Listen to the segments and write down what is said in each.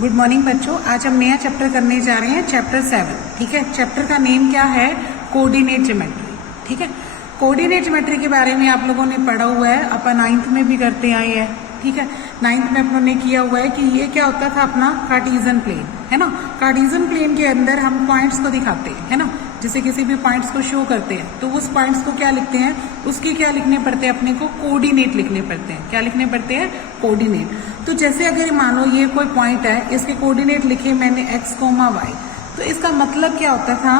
Good morning बच्चों, आज हम नया चैप्टर करने जा रहे हैं, चैप्टर 7। ठीक है, चैप्टर का नेम क्या है? Coordinate geometry. ठीक है, कोऑर्डिनेट ज्योमेट्री के बारे में आप लोगों ने पढ़ा हुआ है, अपन 9th में भी करते आए हैं। ठीक है, 9th में अपनों ने किया हुआ है कि ये क्या होता था अपना कार्टेशियन प्लेन, है ना। कार्टेशियन प्लेन के अंदर हम पॉइंट्स को दिखाते हैं, है ना, जैसे किसी भी पॉइंट्स को शो करते हैं तो उस पॉइंट्स को क्या लिखते हैं, उसके क्या लिखने पड़ते हैं, अपने को कोऑर्डिनेट लिखने पड़ते हैं। क्या लिखने पड़ते हैं? कोऑर्डिनेट। तो जैसे अगर मान लो ये कोई पॉइंट है, इसके कोऑर्डिनेट लिखे मैंने x, y, तो इसका मतलब क्या होता था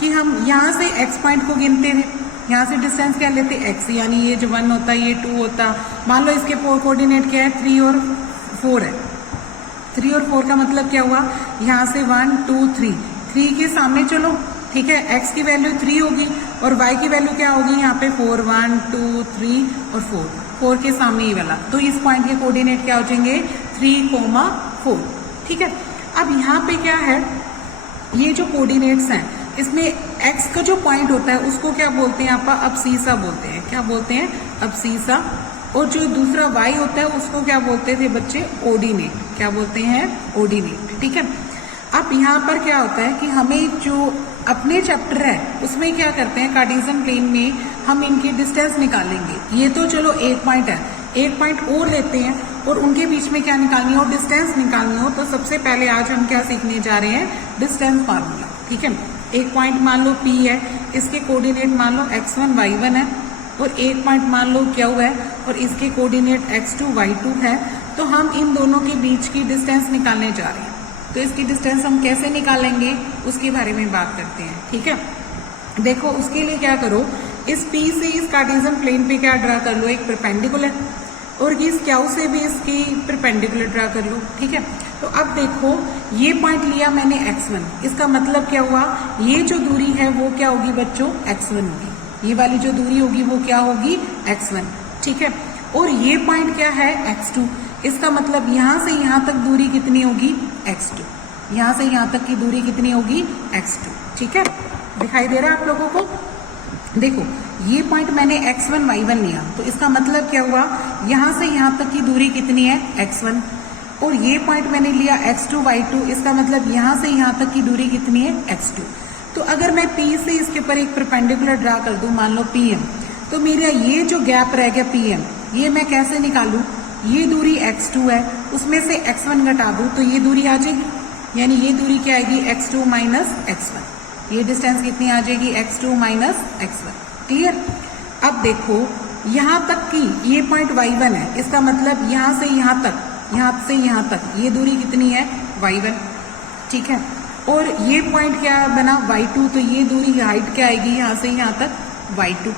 कि हम यहाँ से x पॉइंट को गिनते थे, यहाँ से डिस्टेंस क्या लेते x, यानी ये जो 1 होता ये 2 होता। मान लो इसके कोऑर्डिनेट क्या है, 3 और 4 है। 3 और 4 का मतलब क्या हुआ, यहाँ से 1 2 3 के सामने चलो। ठीक है, x की वैल्यू 3 होगी और y की वैल्यू क्या होगी, यहाँ पे 4, 1 2 3 और 4 के सामने ये वाला, तो इस पॉइंट के कोऑर्डिनेट क्या हो जाएंगे, 3, 4। ठीक है, अब यहाँ पे क्या है, ये जो कोऑर्डिनेट्स हैं इसमें x का जो पॉइंट होता है उसको क्या बोलते हैं, आप अब्सीसा बोलते हैं। क्या बोलते हैं? अब्सीसा। और जो दूसरा y होता है उसको क्या बोलते थे बच्चे, ऑर्डिनेट। क्या बोलते हैं? ऑर्डिनेट। ठीक है, अब यहाँ पर क्या होता है कि हमें जो अपने चैप्टर है उसमें क्या करते हैं, कार्टेशियन प्लेन में हम इनकी डिस्टेंस निकालेंगे। ये तो चलो एक पॉइंट है, एक पॉइंट और लेते हैं और उनके बीच में क्या निकालनी हो, डिस्टेंस निकालनी हो। तो सबसे पहले आज हम क्या सीखने जा रहे हैं, डिस्टेंस फार्मूला। ठीक है, एक पॉइंट मान लो P है, इसके कोऑर्डिनेट मान लो x1 y1 है, और एक पॉइंट मान लो Q है और इसके कोऑर्डिनेट x2 y2 है। तो हम इन दोनों के बीच की डिस्टेंस निकालने जा रहे हैं। तो इसकी डिस्टेंस हम कैसे निकालेंगे उसके बारे में बात करते हैं। ठीक है, देखो उसके लिए क्या करो, इस P से इस कार्टेशियन प्लेन पे क्या ड्रा कर लो, एक परपेंडिकुलर, और इस Q से भी इसकी परपेंडिकुलर ड्रा कर लो। ठीक है, तो अब देखो ये पॉइंट लिया मैंने x1, इसका मतलब क्या हुआ, ये जो दूरी है वो क्या होगी बच्चों, x1 होगी। ये वाली जो दूरी होगी वो क्या होगी, x1। ठीक है, और ये पॉइंट क्या है, x2, इसका मतलब यहां से यहां तक दूरी कितनी होगी, x2। यहां से यहां तक की दूरी कितनी होगी, x2। ठीक है, दिखाई दे रहा है आप लोगों को? देखो ये पॉइंट मैंने x1 y1 लिया, तो इसका मतलब क्या हुआ, यहां से यहां तक की दूरी कितनी है, x1। और ये पॉइंट मैंने लिया x2 y2, इसका मतलब यहां से यहां तक की दूरी कितनी है, x2। तो अगर मैं P से इसके ऊपर एक परपेंडिकुलर ड्रा कर दूं, मान लो PM, तो मेरा ये जो गैप रह गया PM, ये मैं कैसे निकालूं, ये दूरी x2 है, उसमें से x1 घटा दूं तो ये दूरी आ जाएगी, यानी ये दूरी क्या आएगी, x2 माइनस x1। ये डिस्टेंस कितनी आ जाएगी, x2 माइनस x1। क्लियर? अब देखो यहां तक की ये पॉइंट y1 है, इसका मतलब यहां से यहां तक, यहां से यहां तक ये दूरी कितनी है, y1। ठीक है, और ये पॉइंट क्या बना, y2, तो ये दूरी हाइट क्या आएगी, यहां से यहां तक y2।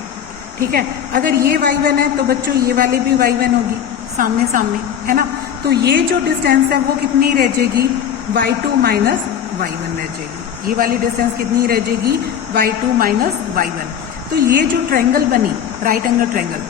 ठीक है, अगर ये y1 है तो बच्चों ये वाली भी y1 होगी, सामने सामने, है ना। तो ये जो डिस्टेंस है वो कितनी रह जाएगी, y2 माइनस y1 रह जाएगी। ये वाली डिस्टेंस कितनी रह जाएगी, y2 माइनस y1। तो ये जो ट्रायंगल बनी, राइट एंगल ट्रायंगल,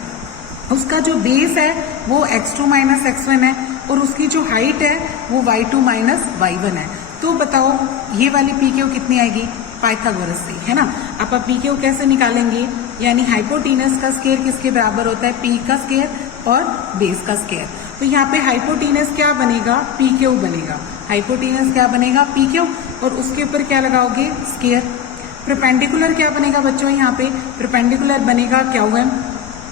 उसका जो बेस है वो x2 माइनस x1 है और उसकी जो हाइट है वो y2 माइनस y1 है। तो बताओ ये वाली PQ कितनी आएगी, पाइथागोरस से, है ना। आप PQ कैसे निकालेंगे, यानी हाइपोटेनस का स्क्वायर किसके बराबर होता है, P का स्क्वायर और बेस का स्क्वायर। तो यहाँ पे हाइपोटेनस क्या बनेगा, PQ बनेगा। हाइपोटेनस क्या बनेगा, PQ, और उसके ऊपर क्या लगाओगे, स्क्वायर। परपेंडिकुलर क्या बनेगा बच्चों, यहाँ पे परपेंडिकुलर बनेगा QM,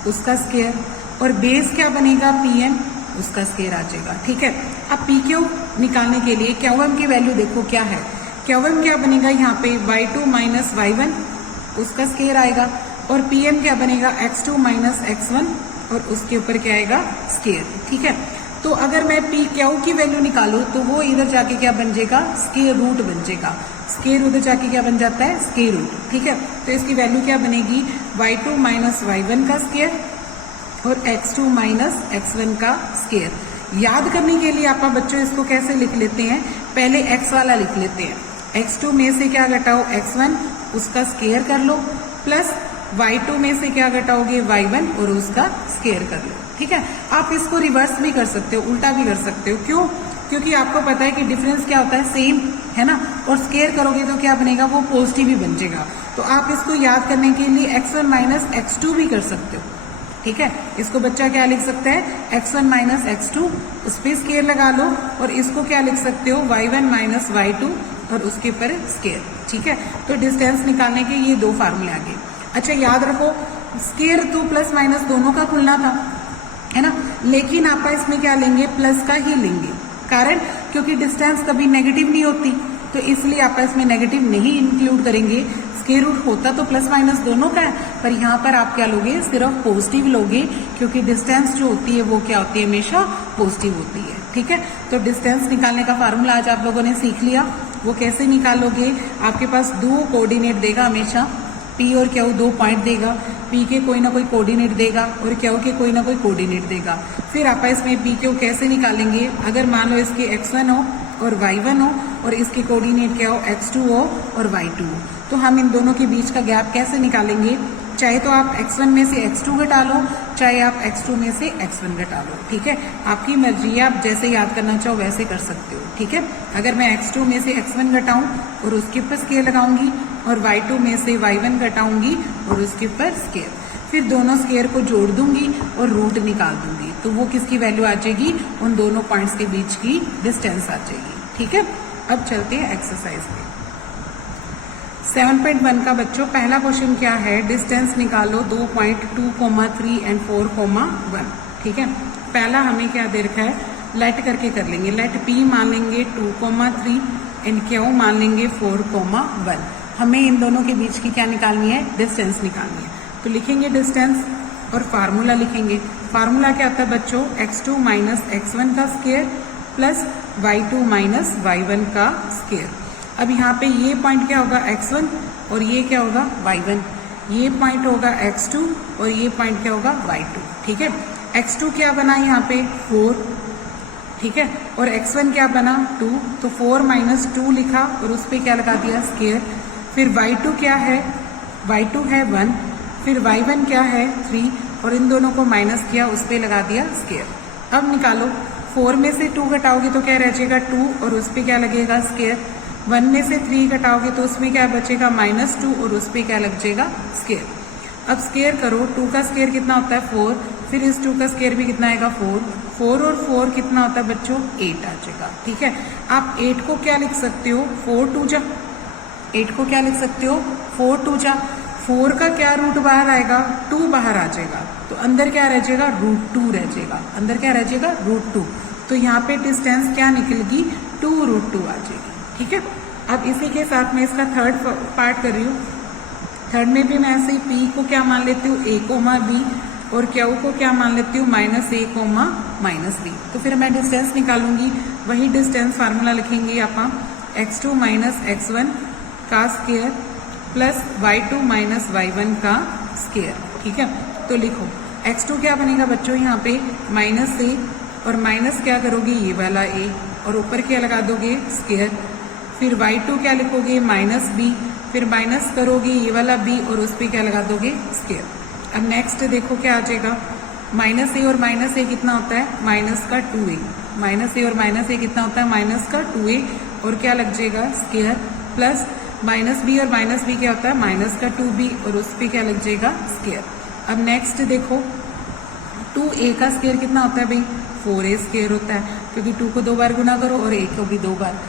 उसका स्क्वायर, और बेस क्या बनेगा, PM, उसका स्क्वायर आ जाएगा। ठीक है, अब PQ निकालने के लिए QM की वैल्यू देखो क्या है, QM क्या बनेगा, यहाँ पे y2 माइनस y1, उसका स्क्वायर आएगा, और PM क्या बनेगा, x2 माइनस x1, और उसके ऊपर क्या आएगा, स्क्वायर। ठीक है, तो अगर मैं PQ की वैल्यू निकालूं तो वो इधर जाके क्या बन जाएगा, स्क्वायर रूट बन जाएगा। स्क्वायर उधर जाके क्या बन जाता है, स्क्वायर रूट। ठीक है, तो इसकी वैल्यू क्या बनेगी, y2 माइनस y1 का स्क्वायर और x2 माइनस x1 का स्क्वायर। याद करने के लिए आप बच्चों इसको कैसे लिख लेते हैं, पहले x वाला लिख लेते हैं, x2 में से क्या घटाओ, x1, उसका स्क्वायर कर लो, प्लस y2 में से क्या घटाओगे, y1, और उसका स्क्वायर कर लो। ठीक है, आप इसको रिवर्स भी कर सकते हो, उल्टा भी कर सकते हो। क्यों? क्योंकि आपको पता है कि डिफरेंस क्या होता है, सेम, है ना, और स्क्वायर करोगे तो क्या बनेगा, वो पॉजिटिव ही बन जाएगा। तो आप इसको याद करने के लिए x1 माइनस x2 भी कर सकते हो। ठीक है। इसको बच्चा क्या लिख सकता है, x1 माइनस x2, उस पर स्केयर लगा लो, और इसको क्या लिख सकते हो, y1 माइनस y2 और उसके ऊपर स्केयर, ठीक है। तो डिस्टेंस निकालने के ये दो फार्मूले आ गए। अच्छा याद रखो, स्केयर तो प्लस माइनस दोनों का खुलना था, है ना, लेकिन आप इसमें क्या लेंगे, प्लस का ही लेंगे, कारण क्योंकि डिस्टेंस कभी नेगेटिव नहीं होती, तो इसलिए आप इसमें नेगेटिव नहीं इंक्लूड करेंगे। स्क्वायर रूट होता तो प्लस माइनस दोनों का है, पर यहाँ पर आप क्या लोगे, सिर्फ पॉजिटिव लोगे, क्योंकि डिस्टेंस जो होती है वो क्या होती है, हमेशा पॉजिटिव होती है, ठीक है। तो डिस्टेंस निकालने का फार्मूला आज आप लोगों ने सीख लिया। वो कैसे निकालोगे, आपके पास दो कोऑर्डिनेट देगा हमेशा, पी और क्यू दो पॉइंट देगा, पी के कोई ना कोई कोऑर्डिनेट देगा और क्यू के कोई ना कोई कोऑर्डिनेट देगा। फिर आप इसमें पी क्यू कैसे निकालेंगे, अगर मान लो इसके x1 हो और y1 हो और इसके कोऑर्डिनेट क्या हो, x2 हो और y2 हो, तो हम इन दोनों के बीच का गैप कैसे निकालेंगे, चाहे तो आप x1 में से x2 घटा लो, चाहे आप x2 में से x1 घटा लो, ठीक है, आपकी मर्जी है, आप जैसे याद करना चाहो वैसे कर सकते हो, ठीक है। अगर मैं x2 में से x1 घटाऊं और उसके ऊपर स्केयर लगाऊंगी और y2 में से y1 घटाऊंगी और उसके ऊपर स्केयर, फिर दोनों स्केयर को जोड़ दूंगी और रूट निकाल दूंगी, तो वो किसकी वैल्यू आ जाएगी, उन दोनों पॉइंट्स के बीच की डिस्टेंस आ जाएगी, ठीक है। अब चलते हैं एक्सरसाइज पे। 7.1 का बच्चों पहला क्वेश्चन क्या है, डिस्टेंस निकालो 2.2, 3 और 4, 1, ठीक है। पहला हमें क्या दे रखा है, लेट करके कर लेंगे, लेट पी मान लेंगे 2, 3 एंड क्यू मान लेंगे 4, 1। हमें इन दोनों के बीच की क्या निकालनी है, डिस्टेंस निकालनी है। तो लिखेंगे डिस्टेंस और फार्मूला लिखेंगे। फार्मूला क्या आता है बच्चों, x2 माइनस x1 का square plus y2 minus y1 का स्केयर। अब यहाँ पे ये पॉइंट क्या होगा, x1 और ये क्या होगा, y1, ये पॉइंट होगा x2 और ये पॉइंट क्या होगा, y2, ठीक है। x2 क्या बना यहाँ पे 4, ठीक है, और x1 क्या बना 2, तो 4 माइनस 2 लिखा और उस पर क्या लगा दिया, स्केयर। फिर y2 क्या है, y2 है 1, फिर y1 क्या है 3 और इन दोनों को माइनस किया, उस पर लगा दिया स्केयर। अब निकालो, 4 में से 2 घटाओगे तो क्या रह जाएगा 2 और उस पर क्या लगेगा स्केयर। 1 में से 3 घटाओगे तो उसमें क्या बचेगा -2 और उस पर क्या लग जाएगा स्केयर। अब स्केयर करो, 2 का स्केयर कितना होता है 4, फिर इस 2 का स्केयर भी कितना आएगा 4 और 4 कितना होता है बच्चों 8 आ जाएगा, ठीक है। आप 8 को क्या लिख सकते हो, 4 2 जा, 8 को क्या लिख सकते हो 4 2 जा, 4 का क्या रूट बाहर आएगा, 2 बाहर आ जाएगा, तो अंदर क्या रह जाएगा, √2 रह जाएगा, अंदर क्या रह जाएगा √2। तो यहाँ पे डिस्टेंस क्या निकलेगी, 2√2 आ जाएगी, ठीक है। अब इसी के साथ मैं इसका थर्ड पार्ट कर रही हूँ। थर्ड में भी मैं ऐसे ही पी को क्या मान लेती हूँ a, b और क्यू को क्या मान लेती हूँ -a, -b। तो फिर मैं डिस्टेंस निकालूंगी, वही डिस्टेंस फार्मूला लिखेंगे आप, x2 माइनस x1 का square plus y2 minus y1 का स्केयर, ठीक है। तो लिखो x2 क्या बनेगा बच्चों, यहाँ पे -a और माइनस क्या करोगे, ये वाला a और ऊपर क्या लगा दोगे स्केयर। फिर y2 क्या लिखोगे -b, फिर माइनस करोगे ये वाला b और उस पर क्या लगा दोगे स्केयर। अब नेक्स्ट देखो क्या आ जाएगा, -a और -a कितना होता है, माइनस का 2a, -a और -a कितना होता है, माइनस का 2a और क्या लग जाएगा स्केयर, प्लस -b और -b क्या होता है, माइनस का 2b और उस पर क्या लग जाएगा स्केयर। अब नेक्स्ट देखो 2a का स्केयर कितना होता है भाई, 4a स्केयर होता है, क्योंकि 2 को 2 बार गुना करो और a को भी 2 बार।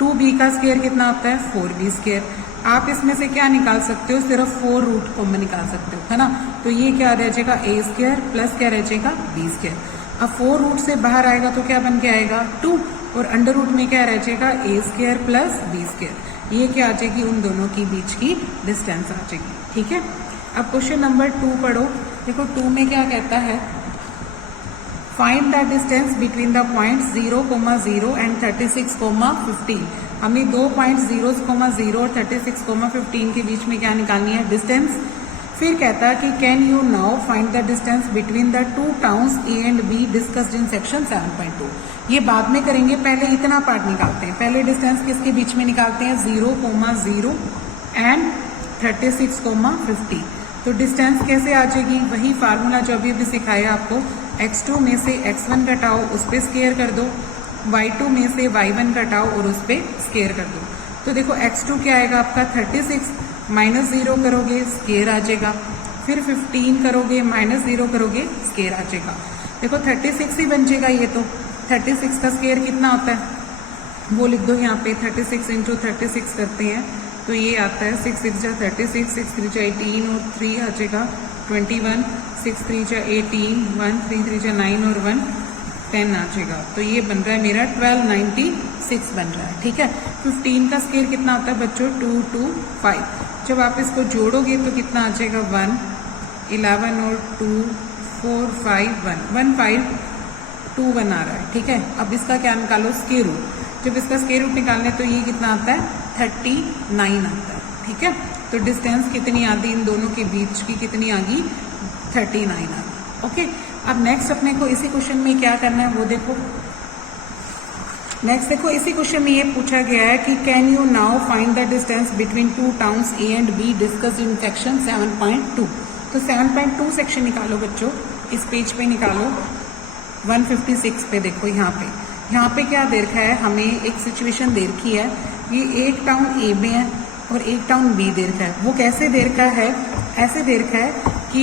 2b का स्केयर कितना होता है, 4b स्केयर। आप इसमें से क्या निकाल सकते हो, सिर्फ 4 रूट कॉमन निकाल सकते हो, है ना। तो ये क्या रह जाएगा a स्केयर प्लस क्या रह जाएगा b स्केयर। अब 4 रूट से बाहर आएगा तो क्या बन के आएगा 2 और अंडर रूट में क्या रह जाएगा a square plus b square. ये क्या आ जाएगी, उन दोनों के बीच की डिस्टेंस आ जाएगी, ठीक है। अब क्वेश्चन नंबर 2 पढ़ो। देखो 2 में क्या कहता है, find the distance between the point 0, 0 and 36, 15। हमने 2 पॉइंट 0, 0 और 36, 15 के बीच में क्या निकालनी है, डिस्टेंस। फिर कहता है कि can you now find the distance between the 2 towns A and B discussed in section 7.2। ये बाद में करेंगे, पहले इतना पार्ट निकालते हैं। पहले डिस्टेंस किसके बीच में निकालते हैं, 0, 0 एंड 36, 50। तो डिस्टेंस कैसे आ जाएगी, वही फार्मूला जो अभी अभी सिखाया आपको, x2 में से x1 घटाओ उस पर स्केयर कर दो, y2 में से y1 घटाओ और उस पर स्केयर कर दो। तो देखो x2 क्या आएगा आपका 36, -0 करोगे स्केयर आ जाएगा, फिर 15 करोगे -0 करोगे स्केयर आ जाएगा। देखो 36 ही बन जाएगा ये तो। 36 का स्केयर कितना होता है वो लिख दो यहाँ पे। 36 इंटू 36 करते हैं तो ये आता है 6 6 जा 36, 6 3 जा 18 और 3 आ जाएगा 21, 6 3 जा 18, 1 3 3 जा 9 और 1 10 आ जाएगा। तो ये बन रहा है मेरा 1296 बन रहा है। ठीक है, 15 का स्केयर कितना होता है बच्चों 2 2 5। जब आप इसको जोड़ोगे तो कितना आ जाएगा 1 11 और 2 4 5 1 1 5 2 1 आ रहा है। ठीक है, अब इसका क्या निकालो स्केयर रूट। जब इसका स्केयर रूट निकालने तो ये कितना आता है 39 आता है। ठीक है, तो डिस्टेंस कितनी आती इन दोनों के बीच की कितनी आ गई 39 आ गई। ओके, अब नेक्स्ट अपने को इसी क्वेश्चन में क्या करना है वो देखो। नेक्स्ट देखो, इसी क्वेश्चन में ये पूछा गया है कि can you now find the distance between two towns A and be discussed in section 7.2। तो 7.2 सेक्शन निकालो बच्चों, इस पेज पे निकालो 156 पे। देखो यहाँ पे क्या दे रखा है, हमें एक सिचुएशन दे रखी है। ये एक टाउन ए में है और एक टाउन बी दे रखा है। वो कैसे दे रखा है, ऐसे दे रखा है कि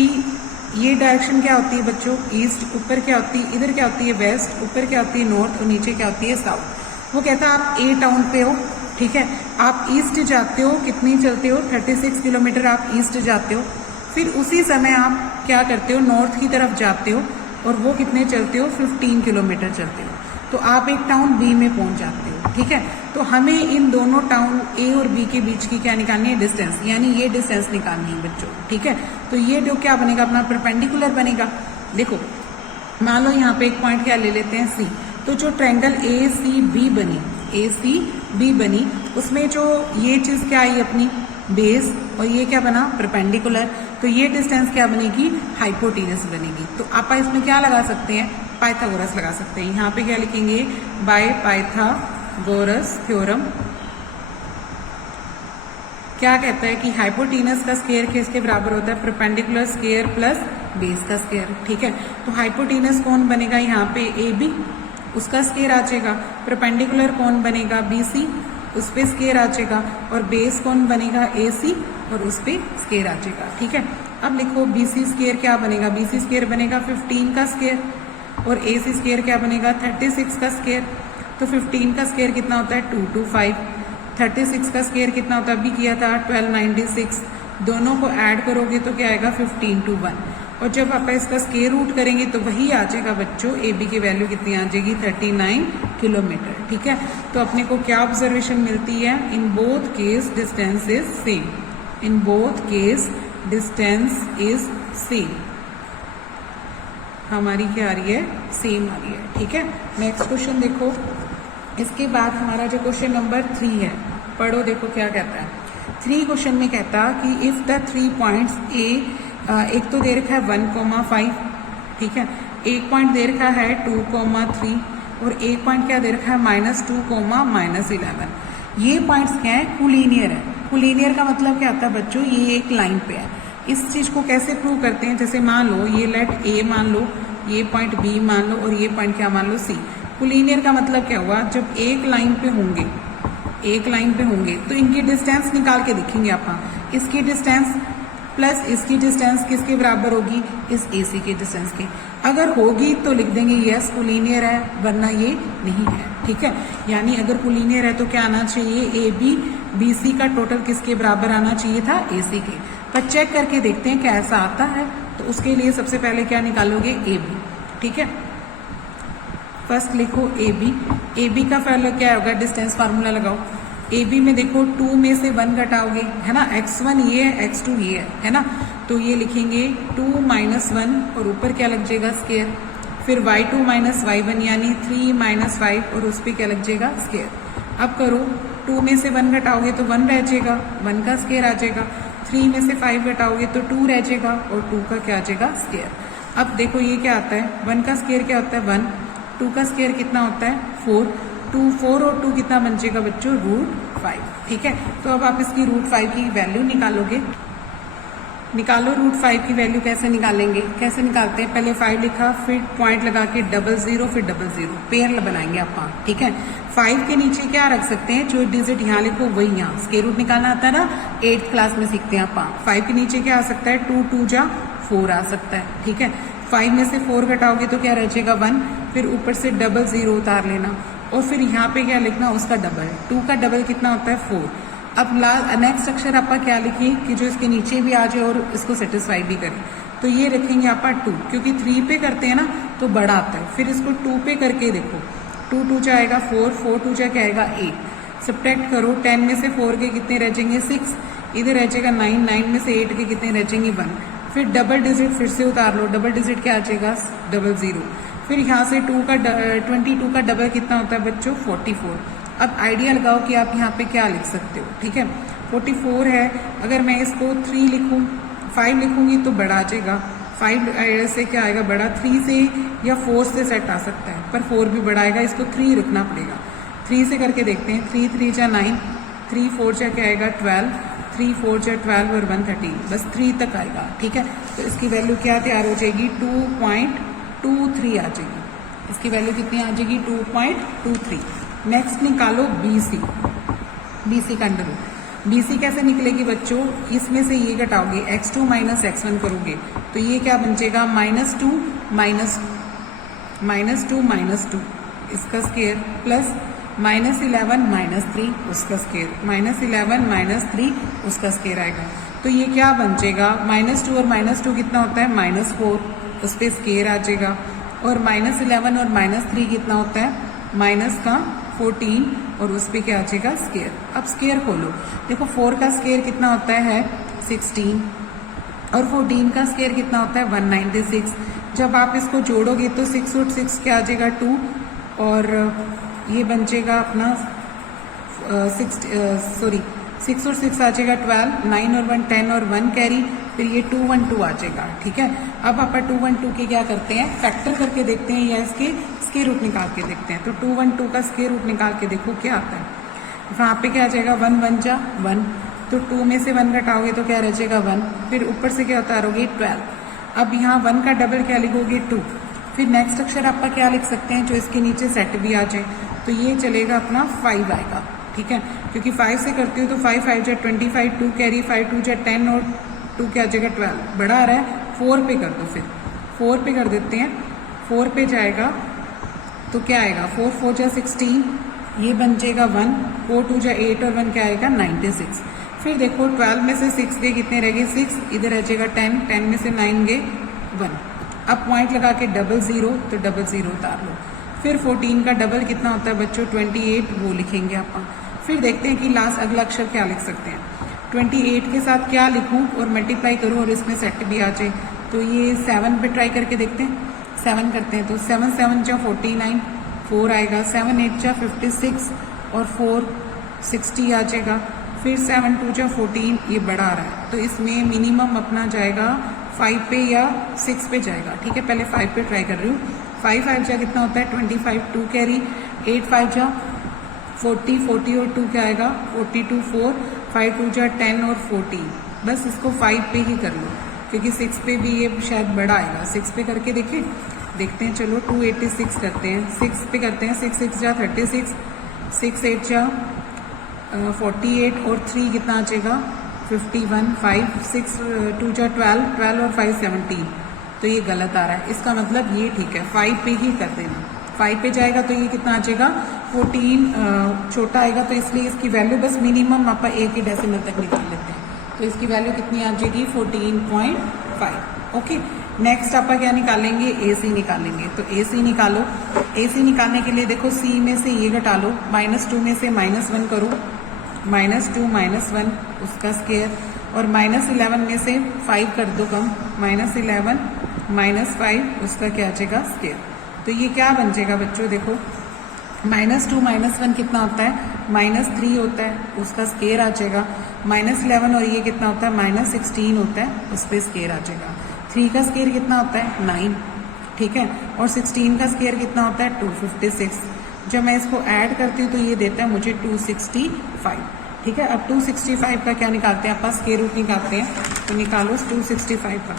ये डायरेक्शन क्या होती है बच्चों ईस्ट, ऊपर क्या होती है, इधर क्या होती है वेस्ट, ऊपर क्या होती है नॉर्थ और नीचे क्या होती है साउथ। वो कहता है आप ए टाउन पे हो, ठीक है, आप ईस्ट जाते हो, कितनी चलते हो 36 किलोमीटर आप ईस्ट जाते हो। फिर उसी समय आप क्या करते हो नॉर्थ की तरफ जाते हो और वो कितने चलते हो 15 किलोमीटर चलते हो। तो आप एक टाउन बी में पहुंच जाते हो। ठीक है, तो हमें इन दोनों टाउन ए और बी के बीच की क्या निकालनी है डिस्टेंस, यानी ये डिस्टेंस निकालनी है बच्चों। ठीक है, तो ये जो क्या बनेगा अपना परपेंडिकुलर बनेगा। देखो मान लो यहाँ पे एक पॉइंट क्या ले लेते हैं सी। तो जो ट्रायंगल ए सी बी बनी उसमें जो ये चीज क्या आई अपनी बेस और ये क्या बना परपेंडिकुलर। तो ये डिस्टेंस क्या बनेगी हाइपोटेनस बनेगी। तो आप इसमें क्या लगा सकते हैं पाइथागोरस लगा सकते हैं। यहाँ पे क्या लिखेंगे बाय पाइथागोरस थ्योरम क्या कहता है कि हाइपोटेनस का स्क्वायर किसके बराबर होता है परपेंडिकुलर स्क्वायर प्लस बेस का स्क्वायर। ठीक है, तो हाइपोटेनस कौन बनेगा यहाँ पे ए बी, उसका स्क्वायर आ जाएगा। परपेंडिकुलर कौन बनेगा बी सी, उस पे स्क्वायर आ जाएगा। और बेस कौन बनेगा ए सी और उस पे स्क्वायर आ जाएगा। ठीक है, अब लिखो बी सी स्क्वायर क्या बनेगा, बी सी स्क्वायर बनेगा 15 का स्क्वायर और ए सी स्क्वायर क्या बनेगा 36 का स्क्वायर। तो 15 का स्क्वायर कितना होता है 225, 36 का स्क्वायर कितना होता है अभी किया था 1296। दोनों को ऐड करोगे तो क्या आएगा 15 to 1। और जब आप इसका स्क्वायर रूट करेंगे तो वही आ जाएगा बच्चों ए बी की वैल्यू कितनी आ जाएगी 39 किलोमीटर। ठीक है, तो अपने को क्या ऑब्जर्वेशन मिलती है in both case distance is same, in both case distance is same. हमारी क्या आ रही है सेम आ रही है। ठीक है, नेक्स्ट क्वेश्चन देखो। इसके बाद हमारा जो क्वेश्चन नंबर 3 है पढ़ो, देखो क्या कहता है। 3 क्वेश्चन में कहता कि इफ द 3 पॉइंट्स ए, एक तो दे रखा है 1,5, ठीक है, एक पॉइंट दे रखा है 2,3 और एक पॉइंट क्या दे रखा है -2, -11। ये पॉइंट्स क्या है कोलिनियर है। कोलिनियर का मतलब क्या होता है बच्चों, ये एक लाइन पे है। इस चीज को कैसे प्रूव करते हैं, जैसे मान लो ये लेट ए मान लो, ये पॉइंट बी मान लो और ये पॉइंट क्या मान लो सी। कोलिनियर का मतलब क्या हुआ, जब एक लाइन पे होंगे, एक लाइन पे होंगे तो इनकी डिस्टेंस निकाल के देखेंगे आप। इसकी डिस्टेंस प्लस इसकी डिस्टेंस किसके बराबर होगी, इस ए सी के डिस्टेंस के। अगर होगी तो लिख देंगे यस कोलिनियर है, वरना ये नहीं है। ठीक है, यानी अगर कोलिनियर है तो क्या आना चाहिए ए बी बी सी का टोटल किसके बराबर आना चाहिए था ए सी के। पर चेक करके देखते हैं कैसा आता है। तो उसके लिए सबसे पहले क्या निकालोगे ए बी। ठीक है, फर्स्ट लिखो ए बी। ए बी का फॉर्मूला क्या होगा, डिस्टेंस फार्मूला लगाओ। ए बी में देखो 2 में से 1 घटाओगे, है ना, x1 ये है x2 ये है ना, तो ये लिखेंगे 2 - 1 और ऊपर क्या लग जाएगा स्क्वायर। फिर y2 - y1 यानी 3 - 5 और उस पर क्या लग जाएगा स्क्वायर। अब करो 2 में से 1 घटाओगे तो 1 रह जाएगा, 1 का स्क्वायर आ जाएगा। 3 में से 5 घटाओगे तो 2 रह जाएगा और 2 का क्या आ जाएगा स्क्वायर। अब देखो ये क्या आता है, 1 का स्क्वायर क्या होता है 1, 2 का स्क्वायर कितना होता है 4, 4 और 2 कितना बन जाएगा बच्चों √5। ठीक है, तो अब आप इसकी √5 की वैल्यू निकालोगे। निकालो √5 की वैल्यू कैसे निकालेंगे, कैसे निकालते हैं, पहले 5 लिखा, फिर पॉइंट लगा के 00 फिर 00 पेयर बनाएंगे आप, ठीक है। 5 के नीचे क्या रख सकते हैं, जो डिजिट यहाँ लिखो वही यहाँ, स्क्वायर रूट निकालना आता है ना, 8th क्लास में सीखते हैं आप। 5 के नीचे क्या आ सकता है, 2 2 जा 4 आ सकता है, ठीक है। 5 में से 4 घटाओगे तो क्या रचेगा 1, फिर ऊपर से 00 उतार लेना, और फिर यहाँ पे क्या लिखना, उसका डबल, 2 का डबल कितना होता है 4। अब नेक्स्ट अक्षर आपका क्या लिखिए कि जो इसके नीचे भी आ जाए और इसको सेटिस्फाई भी करे, तो ये रखेंगे आप 2, क्योंकि 3 पे करते हैं ना तो बड़ा आता है, फिर इसको 2 पे करके देखो, 2 2 जाएगा 4, 4 2 जा क्या आएगा 8, सब्ट्रैक्ट करो, 10 में से 4 के कितने रह जाएंगे 6, इधर रह जाएगा 9, 9 में से 8 के कितने रह जाएंगे 1, फिर डबल डिजिट फिर से उतार लो, डबल डिजिट क्या आ जाएगा 00, फिर यहाँ से 22 का डबल कितना होता है बच्चों 44। अब आइडिया लगाओ कि आप यहाँ पे क्या लिख सकते हो, ठीक है। 44 है, अगर मैं इसको 3 लिखूँ, 5 लिखूंगी तो बड़ा आ जाएगा, 5 से क्या आएगा बड़ा, 3 से या 4 से सेट आ सकता है, पर 4 भी बड़ा आएगा, इसको 3 रखना पड़ेगा। 3 से करके देखते हैं, 3 3 जा 9, 3 4 जा क्या आएगा 12, 3 4 जा 12 और 1 13, बस 3 तक आएगा, ठीक है। तो इसकी वैल्यू क्या तैयार हो जाएगी 2.23 आ जाएगी, इसकी वैल्यू कितनी आ जाएगी 2.23। नेक्स्ट निकालो BC, BC का अंडर रूट। BC कैसे निकलेगी बच्चों, इसमें से ये घटाओगे, x2 माइनस x1 करोगे तो ये क्या बन जाएगा -2 माइनस 2 इसका स्क्वायर, प्लस -11 -3 उसका स्क्वायर, -11 -3 उसका स्क्वायर आएगा, तो ये क्या बन जाएगा -2 और -2 कितना होता है -4, उस पर स्क्वायर आ जाएगा, और -11 और -3 कितना होता है माइनस का 14 और उस पर क्या आ जाएगा स्क्वायर। अब स्क्वायर खोलो, देखो 4 का स्क्वायर कितना होता है 16 और 14 का स्क्वायर कितना होता है 196। जब आप इसको जोड़ोगे तो 6 और 6 क्या आ जाएगा 2, और ये बन जाएगा अपना 6 और 6 आ जाएगा 12, 9 और 1 10 और 1 कैरी, फिर ये 2 1 2 आ जाएगा, ठीक है। अब आप 2 1 2 के क्या करते हैं, फैक्टर करके देखते हैं या इसके स्क्वायर रूट निकाल के देखते हैं। तो 2 1 2 का स्क्वायर रूट निकाल के देखो क्या आता है, वहाँ पे क्या आ जाएगा 1 1 जा 1, तो 2 में से 1 घटाओगे तो क्या रह जाएगा 1, फिर ऊपर से क्या उतारोगे 12। अब यहाँ 1 का डबल क्या लिखोगे 2, फिर नेक्स्ट अक्षर आपका क्या लिख सकते हैं जो इसके नीचे सेट भी आ जाए, तो ये चलेगा अपना 5 आएगा, ठीक है, क्योंकि 5 से करती हूँ तो 5 5 जा 25, 2 कैरी 5 2 जा 10 और 2 क्या आ जाएगा 12, बड़ा आ रहा है 4 पे कर दो, फिर 4 पे कर देते हैं, 4 पे जाएगा तो क्या आएगा 4 4 जा 16, ये बन जाएगा 1, 4 2 जा 8 और 1 क्या आएगा 96। फिर देखो 12 में से 6 गए कितने रह गए 6, इधर रह जाएगा 10, 10 में से 9 गए 1। अब पॉइंट लगा के 00 तो 00 उतार लो, फिर 14 का डबल कितना होता है बच्चों 28, वो लिखेंगे आप। फिर देखते हैं कि लास्ट अगला अक्षर क्या लिख सकते हैं, 28 के साथ क्या लिखूं और मल्टीप्लाई करूं और इसमें सेट भी आ जाए, तो ये 7 पे ट्राई करके देखते हैं। 7 करते हैं तो 7 7 जा 49, 4 आएगा, 7 8 जा 56 और 4 60 आ जाएगा, फिर 7 2 जा 14, ये बड़ा आ रहा है तो इसमें मिनिमम अपना जाएगा 5 पे या 6 पे जाएगा, ठीक है। पहले 5 पे ट्राई कर रही हूँ, 5 5 जा कितना होता है 25, 2 कैरी 8 5 जा 40, 40 और 2 क्या आएगा 42, 4 5 2 जा 10 और 14, बस इसको 5 पे ही कर लो क्योंकि 6 पे भी ये शायद बड़ा आएगा। 6 पे करके देखते हैं, चलो 286 करते हैं, 6 पे करते हैं, 6 6 जा 36, 6 8 जा 48 और 3 कितना आ जाएगा 51, 5 6 2 जा 12, 12 और 5 17, तो ये गलत आ रहा है, इसका मतलब ये ठीक है 5 पे ही कर देना। 5 पे जाएगा तो ये कितना आ जाएगा 14, छोटा आएगा तो इसलिए इसकी वैल्यू बस मिनिमम आप एक ही डेसिमल तक निकाल लेते हैं, तो इसकी वैल्यू कितनी आ जाएगी 14.5। ओके, नेक्स्ट आप क्या निकालेंगे AC निकालेंगे, तो AC निकालो। AC निकालने के लिए देखो C में से ये घटा लो, -2 में से -1 करो, -2 -1 उसका स्क्वायर, और -11 में से 5 कर दो कम, -11 -5 उसका क्या आ जाएगा स्क्वायर। तो ये क्या बन जाएगा बच्चों, देखो -2 -1 कितना होता है -3 होता है, उसका स्क्वायर आ जाएगा, -11 और ये कितना होता है -16 होता है, उस पर स्क्वायर आ जाएगा। 3 का स्क्वायर कितना होता है 9, ठीक है, और 16 का स्क्वायर कितना होता है 256। जब मैं इसको ऐड करती हूँ तो ये देता है मुझे 265, ठीक है। अब 265 का क्या निकालते हैं, आप स्क्वायर रूट निकालते हैं, तो निकालो 265 का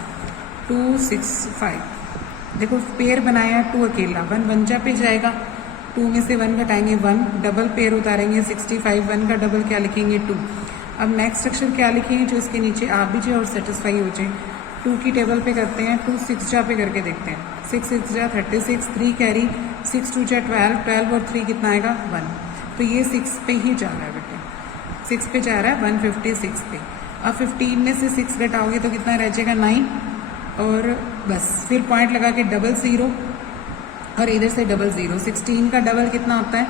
265। देखो पेयर बनाया 2 अकेला, 1 1 पे जाएगा, 2 में से 1 घटाएंगे 1, डबल पेयर उतारेंगे 65, 1 का डबल क्या लिखेंगे 2। अब नेक्स्ट अक्षर क्या लिखेंगे जो इसके नीचे आ भी जाए और सेटिस्फाई हो जाए। 2 की टेबल पे करते हैं, 2 6 जा पे करके देखते हैं। 6 6 जा 36, 3 कैरी, 6 2 जा 12, 12 और 3 कितना आएगा 1। तो ये 6 पे ही जा रहा है बेटे, 6 पे जा रहा है 156 पे। अब 15 में से 6 घटाओगे तो कितना रह जाएगा 9, और बस फिर पॉइंट लगा के डबल 0 और इधर से डबल 0। 16 का डबल कितना होता है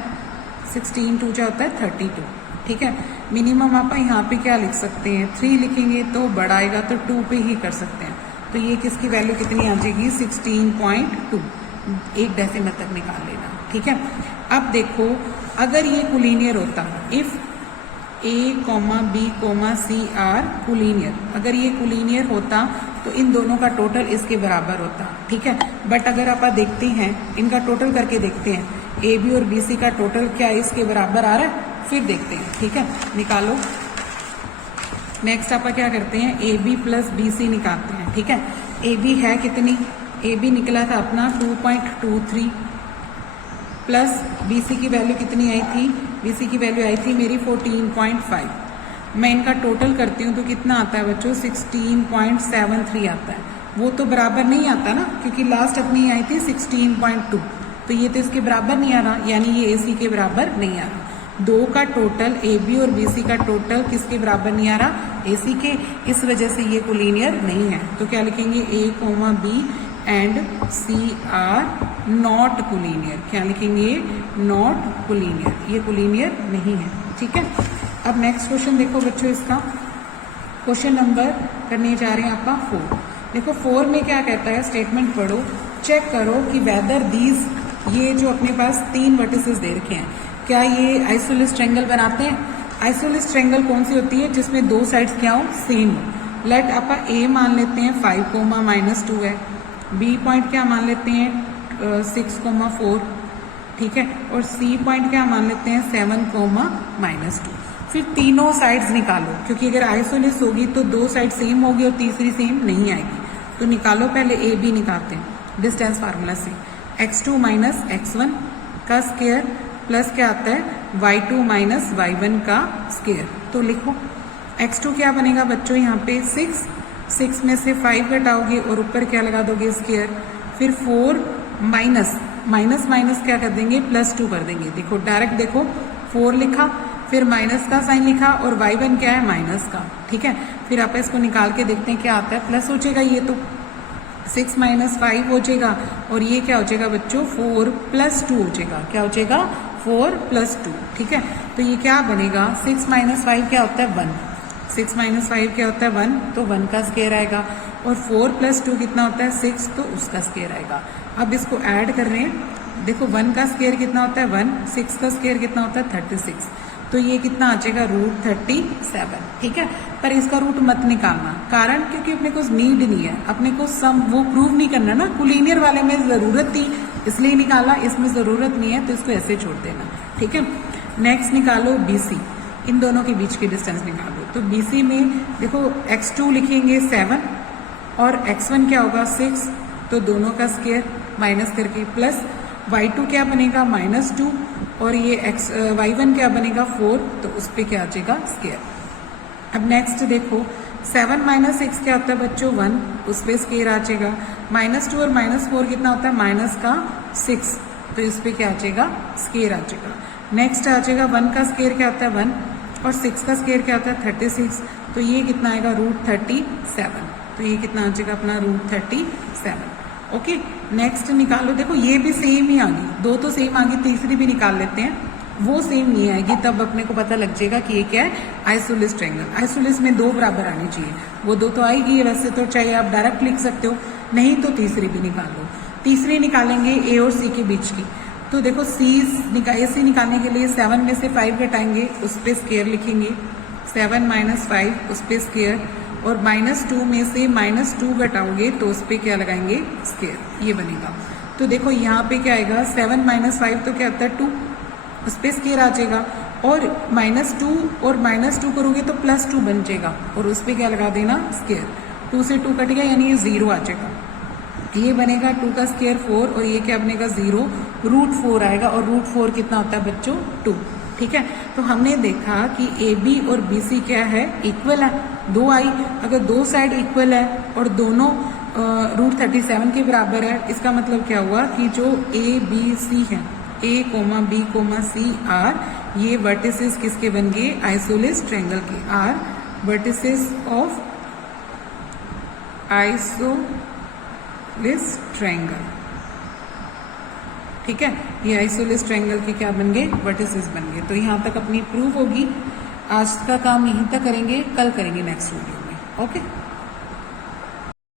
16 2 जा होता है 32, ठीक है। मिनिमम आप यहाँ पे क्या लिख सकते हैं 3 लिखेंगे तो बढ़ाएगा तो 2 पे ही कर सकते हैं। तो ये किसकी वैल्यू कितनी आ जाएगी 16.2, एक डेसिमल तक निकाल लेना, ठीक है। अब देखो अगर ये कोलिनियर होता, if A, B, C are collinear, अगर ये कोलिनियर होता तो इन दोनों का टोटल इसके बराबर होता, ठीक है। बट अगर आप देखते हैं इनका टोटल करके देखते हैं, AB और BC का टोटल क्या इसके बराबर आ रहा है, फिर देखते हैं, ठीक है। निकालो, नेक्स्ट आप क्या करते हैं AB प्लस BC निकालते हैं, ठीक है। AB है कितनी, AB निकला था अपना 2.23 प्लस BC की वैल्यू कितनी आई थी, BC की वैल्यू आई थी मेरी 14.5। मैं इनका टोटल करती हूँ तो कितना आता है बच्चों 16.73 आता है। वो तो बराबर नहीं आता ना, क्योंकि लास्ट अपनी आई थी 16.2, तो ये तो इसके बराबर नहीं आ रहा, यानी ये AC के बराबर नहीं आ रहा। 2 का टोटल AB और BC का टोटल किसके बराबर नहीं आ रहा, AC के, इस वजह से ये कोलिनियर नहीं है। तो क्या लिखेंगे A, B and C are not collinear, क्या लिखेंगे नॉट कोलिनियर, ये कोलिनियर नहीं है, ठीक है। अब नेक्स्ट क्वेश्चन देखो बच्चों, इसका क्वेश्चन नंबर करने जा रहे हैं आपका 4। देखो 4 में क्या कहता है, स्टेटमेंट पढ़ो, चेक करो कि वेदर दीज, ये जो अपने पास 3 वर्टिसेस दे रखे हैं, क्या ये आइसोलेस ट्रायंगल बनाते हैं। आइसोलेस ट्रायंगल कौन सी होती है, जिसमें 2 साइड्स क्या हो सेम हो। लेट आप A मान लेते हैं 5, -2 है, B पॉइंट क्या मान लेते हैं 6, 4, ठीक है, और C पॉइंट क्या मान लेते हैं 7, -2। फिर तीनों साइड्स निकालो, क्योंकि अगर आइसोलेस होगी तो 2 साइड सेम होगी और तीसरी सेम नहीं आएगी। तो निकालो, पहले AB निकालते हैं डिस्टेंस फार्मूला से, x2 माइनस x1 का स्क्वायर प्लस क्या आता है y2 माइनस y1 का स्क्वायर। तो लिखो x2 क्या बनेगा बच्चों यहाँ पे 6 में से 5 घटाओगे और ऊपर क्या लगा दोगे स्क्वायर, फिर 4 माइनस क्या कर देंगे +2 कर देंगे। देखो डायरेक्ट देखो 4 लिखा, फिर माइनस का साइन लिखा और y1 क्या है माइनस का, ठीक है। फिर आप इसको निकाल के देखते हैं क्या आता है, प्लस हो जाएगा, ये तो 6 - 5 हो जाएगा और ये क्या हो जाएगा बच्चों 4 + 2 हो जाएगा, क्या हो जाएगा 4 + 2, ठीक है। तो ये क्या बनेगा 6 - 5 क्या होता है 1, 6 - 5 क्या होता है 1, तो 1 का स्क्वायर आएगा, और 4 + 2 कितना होता है 6, तो उसका स्क्वायर आएगा। अब इसको ऐड कर रहे हैं, देखो 1 का स्क्वायर कितना होता है 1, 6 का स्क्वायर कितना होता है 36, तो ये कितना आ जाएगा √37, ठीक है। पर इसका रूट मत निकालना, कारण क्योंकि अपने को नीड नहीं है, अपने को सम वो प्रूव नहीं करना ना, कोलिनियर वाले में जरूरत थी इसलिए निकाला, इसमें जरूरत नहीं है तो इसको ऐसे छोड़ देना, ठीक है। नेक्स्ट निकालो BC, इन दोनों के बीच की डिस्टेंस निकालो। तो BC में देखो x2 लिखेंगे 7 और x1 क्या होगा 6, तो दोनों का स्क्वायर माइनस करके, प्लस y2 क्या बनेगा -2 और ये y1 क्या बनेगा 4, तो उस पर क्या आ जाएगा स्क्वायर। अब नेक्स्ट देखो 7 - 6 क्या होता है बच्चों 1, उस पर स्क्वायर आ जाएगा, -2 और -4 कितना होता है -6, तो इस पर क्या आ जाएगा स्क्वायर आ जाएगा। नेक्स्ट आ जाएगा 1 का स्क्वायर क्या होता है 1 और 6 का स्क्वायर क्या होता है 36, तो ये कितना आएगा √37, तो ये कितना आ जाएगा अपना √37, ओके। नेक्स्ट निकालो, देखो ये भी सेम ही आ गई, 2 तो सेम आ गई, तीसरी भी निकाल लेते हैं, वो सेम नहीं आएगी, तब अपने को पता लग जाएगा कि ये क्या है आइसोलेस ट्रायंगल। आइसोलेस में 2 बराबर आनी चाहिए, वो 2 तो आएगी, वैसे तो चाहे आप डायरेक्ट लिख सकते हो, नहीं तो तीसरी भी निकालो। तीसरी निकालेंगे A और C के बीच की, तो देखो AC निकालने के लिए 7 में से 5 घटाएंगे, उस पर स्क्वायर लिखेंगे, 7 - 5 उस पर स्क्वायर, और -2 में से -2 घटाओगे तो उस पर क्या लगाएंगे स्क्वायर, ये बनेगा। तो देखो यहाँ पे क्या आएगा 7 - 5 तो क्या होता है 2, उस पर स्क्वायर आ जाएगा, और -2 और -2 करोगे तो +2 बन जाएगा और उस पर क्या लगा देना स्क्वायर, 2 से 2 कट गया यानी ये 0 आ जाएगा। ये बनेगा 2 का स्क्वायर 4 और ये क्या बनेगा 0, √4 आएगा और √4 कितना होता है बच्चों 2। ठीक है, तो हमने देखा कि AB और BC क्या है इक्वल है, 2i। अगर दो साइड इक्वल है और दोनों √37 के बराबर है, इसका मतलब क्या हुआ कि जो ABC है A, B, C आर ये वर्टिसेस किसके बन गए आइसोलेस ट्रायंगल के, are vertices of isosceles triangle. ठीक है, ये आइसोलेस ट्रायंगल के क्या बन गए वर्टिसेस बन गए। तो यहाँ तक अपनी प्रूव होगी। आज का काम यहीं तक करेंगे, कल करेंगे नेक्स्ट वीडियो में। ओके।